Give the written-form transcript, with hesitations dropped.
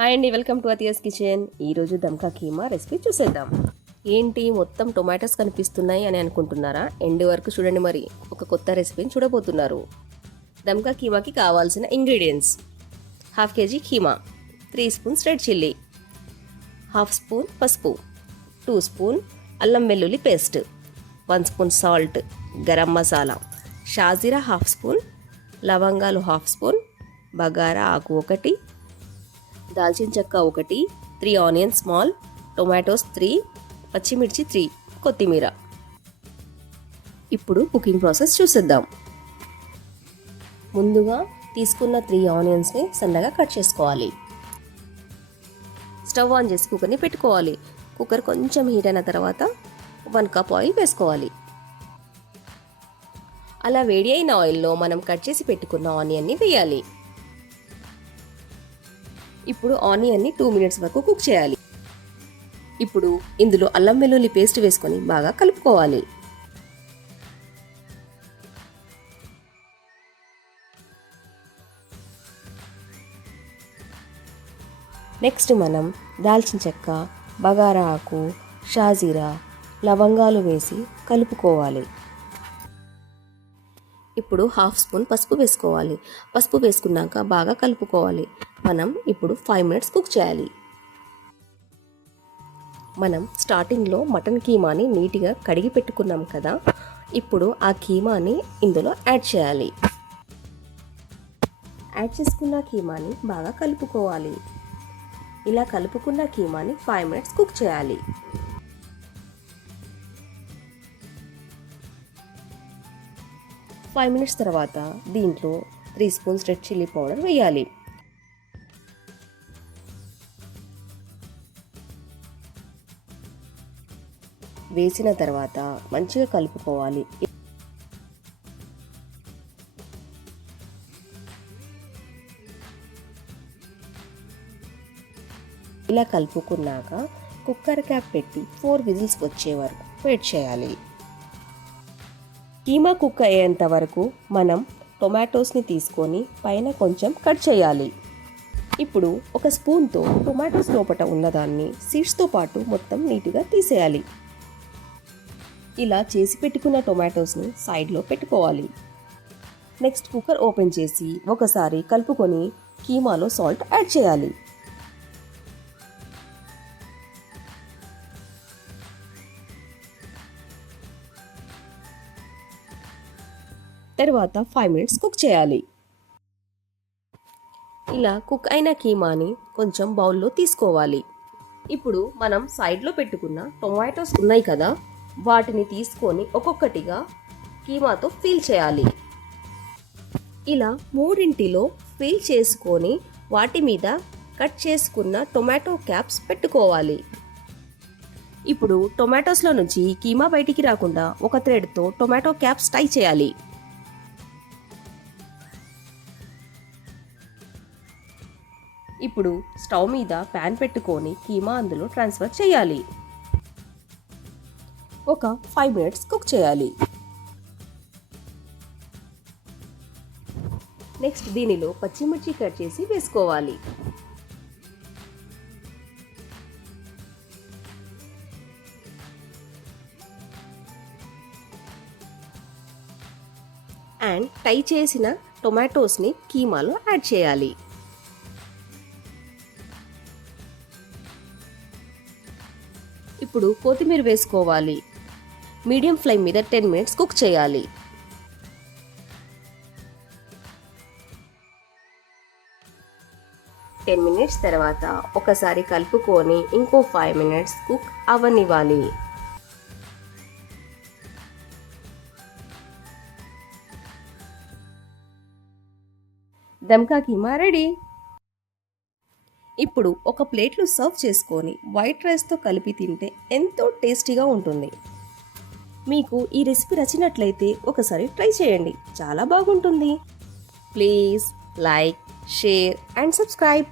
Hi అండి, welcome to Atiya's kitchen. ఈరోజు దమ్కా keema recipe చూసేద్దాం. ఏంటి మొత్తం టొమాటోస్ కనిపిస్తున్నాయి అని అనుకుంటున్నారా? ఎండ్ వరకు చూడండి, మరి ఒక కొత్త రెసిపీని చూడబోతున్నారు. దమ్కా కీమాకి కావాల్సిన ingredients: half KG keema, 3 spoons red chilli, half spoon పసుపు, 2 స్పూన్ అల్లం వెల్లుల్లి paste, 1 spoon salt, garam masala, షాజీరా హాఫ్ స్పూన్, లవంగాలు హాఫ్ స్పూన్, బగారా ఆకు 1, దాల్చిన చెక్క 1, 3 ఆనియన్స్ స్మాల్, టొమాటోస్ 3, పచ్చిమిర్చి 3, కొత్తిమీర. ఇప్పుడు కుకింగ్ ప్రాసెస్ చూసేద్దాం. ముందుగా తీసుకున్న 3 ఆనియన్స్ని సన్నగా కట్ చేసుకోవాలి. స్టవ్ ఆన్ చేసి కుక్కర్ని పెట్టుకోవాలి. కుక్కర్ కొంచెం హీట్ అయిన తర్వాత 1 కప్ ఆయిల్ వేసుకోవాలి. అలా వేడి అయిన ఆయిల్లో మనం కట్ చేసి పెట్టుకున్న ఆనియన్ని వేయాలి. ఇప్పుడు ఆనియన్ని 2 మినిట్స్ వరకు కుక్ చేయాలి. ఇప్పుడు ఇందులో అల్లం వెల్లుల్లి పేస్ట్ వేసుకొని బాగా కలుపుకోవాలి. నెక్స్ట్ మనం దాల్చిన చెక్క, బగారా ఆకు, షాజీరా, లవంగాలు వేసి కలుపుకోవాలి. ఇప్పుడు హాఫ్ స్పూన్ పసుపు వేసుకోవాలి. పసుపు వేసుకున్నాక బాగా కలుపుకోవాలి. మనం ఇప్పుడు 5 మినిట్స్ కుక్ చేయాలి. మనం స్టార్టింగ్లో మటన్ కీమాని నీట్గా కడిగి పెట్టుకున్నాం కదా, ఇప్పుడు ఆ కీమాని ఇందులో యాడ్ చేయాలి. యాడ్ చేసుకున్న కీమాని బాగా కలుపుకోవాలి. ఇలా కలుపుకున్న కీమాని 5 మినిట్స్ కుక్ చేయాలి. ఫైవ్ మినిట్స్ తర్వాత దీంట్లో 3 స్పూన్స్ రెడ్ చిల్లీ పౌడర్ వేయాలి. వేసిన తర్వాత మంచిగా కలుపుకోవాలి. ఇలా కలుపుకున్నాక కుక్కర్ క్యాప్ పెట్టి 4 విజిల్స్ వచ్చే వరకు వెయిట్ చేయాలి. కీమా కుక్ అయ్యేంత వరకు మనం టొమాటోస్ని తీసుకొని పైన కొంచెం కట్ చేయాలి. ఇప్పుడు ఒక స్పూన్తో టొమాటోస్ లోపల ఉన్నదాన్ని సీడ్స్తో పాటు మొత్తం నీట్గా తీసేయాలి. ఇలా చేసి పెట్టుకున్న టొమాటోస్ని సైడ్లో పెట్టుకోవాలి. నెక్స్ట్ కుక్కర్ ఓపెన్ చేసి ఒకసారి కలుపుకొని కీమాలో సాల్ట్ యాడ్ చేయాలి. తర్వాత 5 మినిట్స్ కుక్ చేయాలి. ఇలా కుక్ అయిన కీమాని కొంచెం బౌల్లో తీసుకోవాలి. ఇప్పుడు మనం సైడ్లో పెట్టుకున్న టొమాటోస్ ఉన్నాయి కదా, వాటిని తీసుకొని ఒక్కొక్కటిగా కీమాతో ఫిల్ చేయాలి. ఇలా 3 ఫిల్ చేసుకొని వాటి మీద కట్ చేసుకున్న టొమాటో క్యాప్స్ పెట్టుకోవాలి. ఇప్పుడు టొమాటోస్లో నుంచి కీమా బయటికి రాకుండా ఒక థ్రెడ్తో టొమాటో క్యాప్స్ టై చేయాలి. ఇప్పుడు స్టవ్ మీద ప్యాన్ పెట్టుకొని కీమా అందులో ట్రాన్స్ఫర్ చేయాలి. ఒక 5 మినిట్స్ కుక్ చేయాలి. నెక్స్ట్ దీనిలో పచ్చిమిర్చి కట్ చేసి వేసుకోవాలి. అండ్ టై చేసిన టొమాటోస్ని కీమాలో యాడ్ చేయాలి. ఇప్పుడు కొత్తిమీర వేసుకోవాలి. మీడియం ఫ్లేమ్ మీద 10 మినిట్స్ కుక్ చేయాలి. టెన్ మినిట్స్ తర్వాత ఒకసారి కలుపుకొని ఇంకో 5 మినిట్స్ కుక్ అవ్వనివ్వాలి. దమ్కా కీమా రెడీ. ఇప్పుడు ఒక ప్లేట్లో సర్వ్ చేసుకొని వైట్ రైస్తో కలిపి తింటే ఎంతో టేస్టీగా ఉంటుంది. మీకు ఈ రెసిపీ నచ్చినట్లయితే ఒకసారి ట్రై చేయండి, చాలా బాగుంటుంది. Please like, share and subscribe.